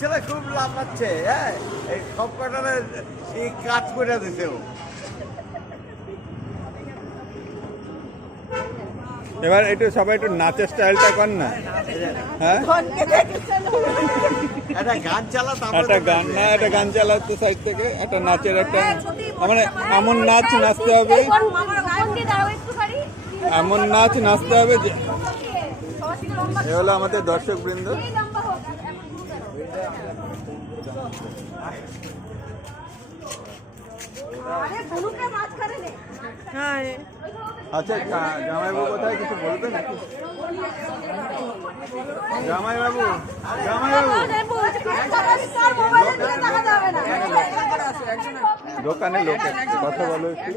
ছেলে খুব লাভ পাচ্ছে। হ্যাঁ, এই সব কটার কাজ করে দিতে। এবার একটু সবাই একটু নাচের স্টাইলটা কর না। হ্যাঁ, একটা গান একটা গান চালাতে সাইড থেকে একটা নাচের একটা মানে এমন নাচ নাচতে হবে, এমন নাচ নাচতে হবে যে এ হলো আমাদের দর্শক বৃন্দ। আচ্ছা, জামাইবাবু কোথায়, কিছু বলবে নাকি? জামাইবাবু দোকানে লোকে কথা বলো একটু।